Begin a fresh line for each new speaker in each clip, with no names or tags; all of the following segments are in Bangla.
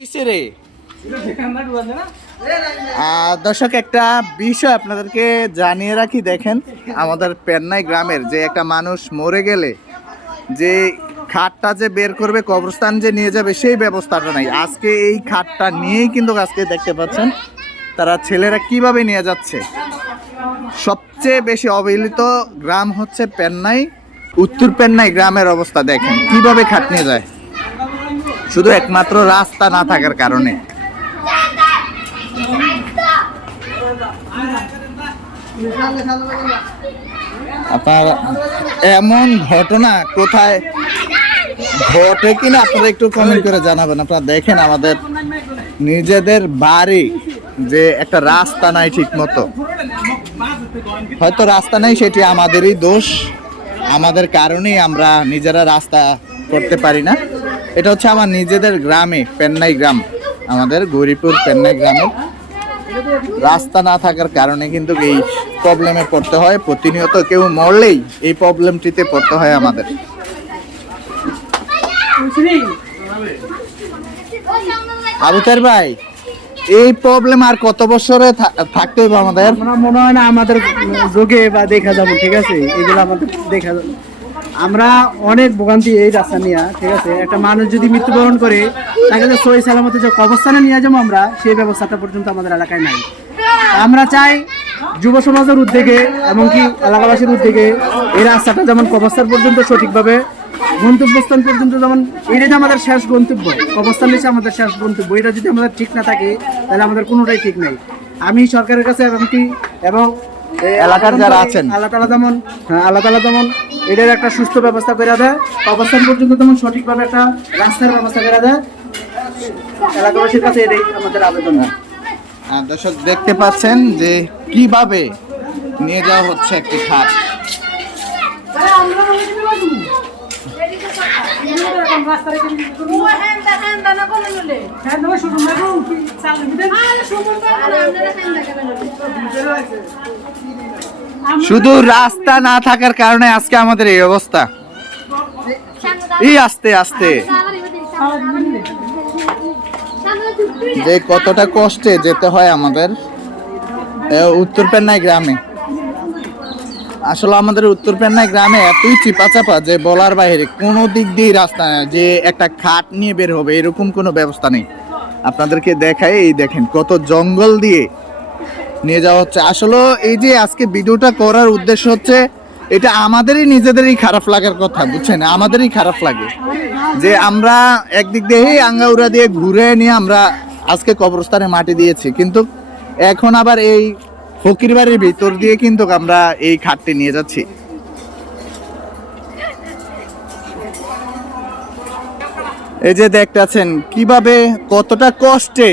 কিসে রে? দর্শক একটা বিষয় আপনাদেরকে জানিয়ে রাখি দেখেন আমাদের পেন্নাই গ্রামের যে একটা মানুষ মরে গেলে যে খাটটা যে বের করবে কবরস্থান যে নিয়ে যাবে সেই ব্যবস্থাটা নাই। আজকে এই খাটটা নিয়েই কিন্তু আজকে দেখতে পাচ্ছেন তারা ছেলেরা কীভাবে নিয়ে যাচ্ছে। সবচেয়ে বেশি অবহেলিত গ্রাম হচ্ছে পেন্নাই। উত্তর পেন্নাই গ্রামের অবস্থা দেখেন কীভাবে খাট নিয়ে যায়। শুধু একমাত্র রাস্তা না থাকার কারণে। আপনার এমন ঘটনা কোথায় ঘটে কিনা আপনারা একটু কমেন্ট করে জানাবেন। আপনারা দেখেন আমাদের নিজেদের বাড়ি যে একটা রাস্তা নাই ঠিক মতো হয়তো রাস্তা নাই, সেটি আমাদেরই দোষ। আমাদের কারণেই আমরা নিজেরা রাস্তা করতে পারি না। এটা হচ্ছে আমার নিজেদের গ্রামে, পেন্নাই গ্রাম। আমাদের গৌরীপুর পেন্নাই গ্রামে। রাস্তা না থাকার কারণে কিন্তু এই প্রবলেমে পড়তে হয়। প্রতিনিয়ত কেউ মরলেই এই প্রবলেমটিতে পড়তে হয় আমাদের। আবুতার ভাই, এই প্রবলেম আর কত বছরে থাকতে হবে আমাদের?
মনে হয় না আমাদের যোগে বা দেখা যাবে, ঠিক আছে? এগুলো আমাদের দেখা যাবে। আমরা অনেক ভোগান্তি এই রাস্তা নিয়ে ঠিক আছে? একটা মানুষ যদি মৃত্যুবরণ করে তাকে যে সই সালামতে যে কবস্থানে নিয়ে যাব আমরা সেই ব্যবস্থাটা পর্যন্ত আমাদের এলাকায় নাই। আমরা চাই যুব সমাজের উদ্যোগে এমনকি এলাকাবাসীর উদ্যোগে এই রাস্তাটা যেমন কবস্থান পর্যন্ত সঠিকভাবে গন্তব্যস্থান পর্যন্ত যেমন এটাই যে আমাদের শেষ গন্তব্য। কবস্থান হচ্ছে আমাদের শেষ গন্তব্য। এটা যদি আমাদের ঠিক না থাকে তাহলে আমাদের কোনোটাই ঠিক নাই। আমি সরকারের কাছে এমনকি এবং
এলাকার যারা আছেন।
আল্লাহ তালা যেমন হ্যাঁ আল্লাহ তালা যেমন এটার একটা সুস্থ ব্যবস্থা করে দেয় অবস্থান পর্যন্ত তেমন সঠিকভাবে একটা রাস্তার ব্যবস্থা করে দেয় এলাকাবাসীর কাছে এটাই আমাদের আবেদন
দর্শক দেখতে পাচ্ছেন যে কীভাবে নিয়ে যাওয়া হচ্ছে একটি খাট শুধু রাস্তা না থাকার কারণে আজকে আমাদের এই অবস্থা। এই আস্তে আস্তে। যে কতটা কষ্টে যেতে হয় আমাদের উত্তর পেন্নাই গ্রামে। আসলে আমাদের উত্তর পেন্নাই গ্রামে এতই চিপা চাপা যে বলার বাইরে কোনো দিক দিয়ে রাস্তা নেই যে একটা খাট নিয়ে বের হবে এরকম কোনো ব্যবস্থা নেই। আপনাদেরকে দেখাই এই দেখেন কত জঙ্গল দিয়ে নিয়ে যাওয়া হচ্ছে। আসলে এই যে আজকে ভিডিওটা করার উদ্দেশ্য হচ্ছে, এটা আমাদেরই নিজেদেরই খারাপ লাগার কথা, বুঝছেন? আমাদেরই খারাপ লাগে। যে আমরা একদিক দিয়েই আঙ্গাউরা দিয়ে ঘুরে নিয়ে আমরা আজকে কবরস্থানে মাটি দিয়েছি। কিন্তু এখন আবার এই ফকির বাড়ির ভিতর দিয়ে কিন্তু আমরা এই খাটটি নিয়ে যাচ্ছি। এই যে দেখতেছেন, কীভাবে কতটা কষ্টে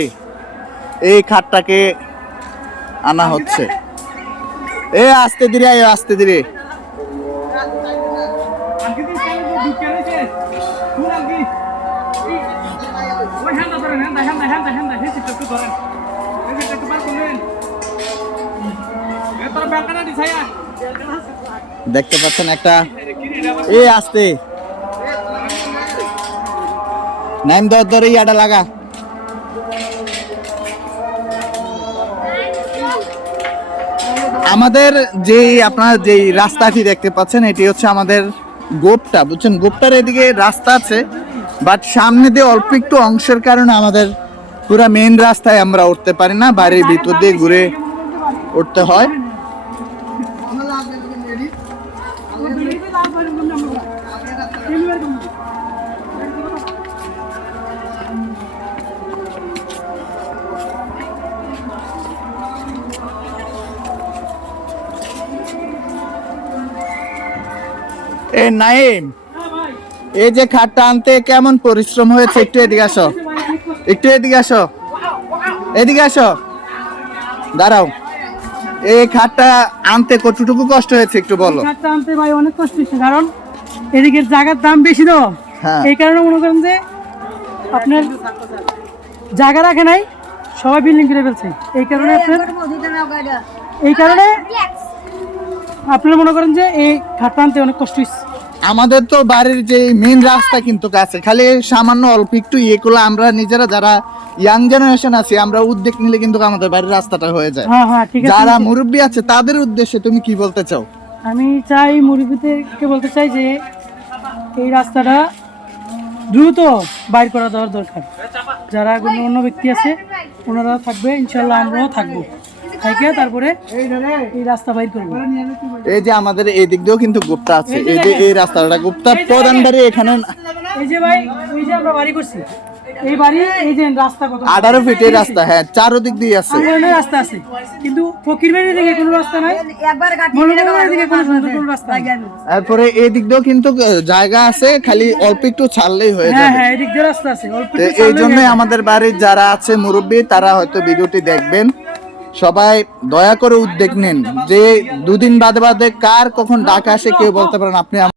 এই খাটটাকে আনা হচ্ছে। এ, আস্তে ধীরে আয়, আস্তে ধীরে। দেখতে পাচ্ছেন একটা এ, আস্তে। নাইম দর ধরে ইয়াটা লাগা। আমাদের যে আপনার যে রাস্তাটি দেখতে পাচ্ছেন, এটি হচ্ছে আমাদের গোপটা, বুঝছেন? গোপটার এদিকে রাস্তা আছে বাট সামনে দিয়ে অল্প একটু অংশের কারণে আমাদের পুরো মেন রাস্তায় আমরা উঠতে পারি না, বাড়ির ভিতর দিয়ে ঘুরে উঠতে হয়। এ নাইম এই যে খাটটা আনতে কেমন পরিশ্রম হয়েছে? একটু এদিকে আসো। একটু এদিকে আসো। এদিকে আসো। দাঁড়াও। এই খাটটা আনতে কতটুকু কষ্ট হয়েছে একটু বলো।
কাঠটা আনতে ভাই অনেক কষ্ট হচ্ছে কারণ এদিকে জায়গার দাম বেশি তো।
হ্যাঁ।
এই কারণে মনে করেন যে আপনার জায়গা রাখে নাই সবাই বিল্ডিং করে ফেলছে। এই কারণে আপনার এই কারণে আপনারা মনে করেন যে এই খাটটা আনতে অনেক কষ্ট হচ্ছে
আমাদের তো বাড়ির যে মেন রাস্তা কিন্তু কাছে খালি সামান্য অল্প একটু ইয়ে করলে আমরা নিজেরা যারা ইয়াং জেনারেশন আছি আমরা উদ্যোগ নিলে কিন্তু আমাদের বাড়ির রাস্তাটা হয়ে যায়।
হ্যাঁ হ্যাঁ
যারা মুরব্বী আছে তাদের উদ্দেশ্যে তুমি কি বলতে চাও?
আমি চাই মুরব্বীদেরকে বলতে চাই যে এই রাস্তাটা দ্রুত বাইর করা দেওয়ার দরকার। যারা কোনো অন্য ব্যক্তি আছে ওনারা থাকবে ইনশাল্লাহ আমরাও থাকব। থাকে তারপরে এই রাস্তা বাইর করব।
এই যে আমাদের এই দিক দিয়েও কিন্তু গুপ্তা আছে। এই যে এই রাস্তাটা গুপ্তা প্রধান বাড়ি এখানে
এই যে ভাই এই যে আমরা বাড়ি করছি। এই বাড়ি এই যে রাস্তা কত
আঠারো ফিটের রাস্তা হ্যাঁ চারোদিক দিয়ে আছে।
রাস্তা আছে। কিন্তু ফকির বাড়ির দিকে কোনো রাস্তা নাই। মনোরম বাড়ির দিকে কোনো সুন্দর কোনো রাস্তা নাই।
তারপরে এই দিক দিয়েও কিন্তু জায়গা আছে খালি অল্প একটু ছাড়লেই হয়ে
হ্যাঁ
যাবে।
হ্যাঁ এদিক দিয়ে রাস্তা আছে। অল্প একটু
এই জন্যই
গেলে-
আমাদের বাড়ির যারা আছে মুরব্বী তারা হয়তো ভিডিওটি দেখবেন। সবাই দয়া করে উদ্যোগ নেন। যে দুদিন বাদে বাদে কার কখন ডাক আসে কেউ বলতে পারেন আপনি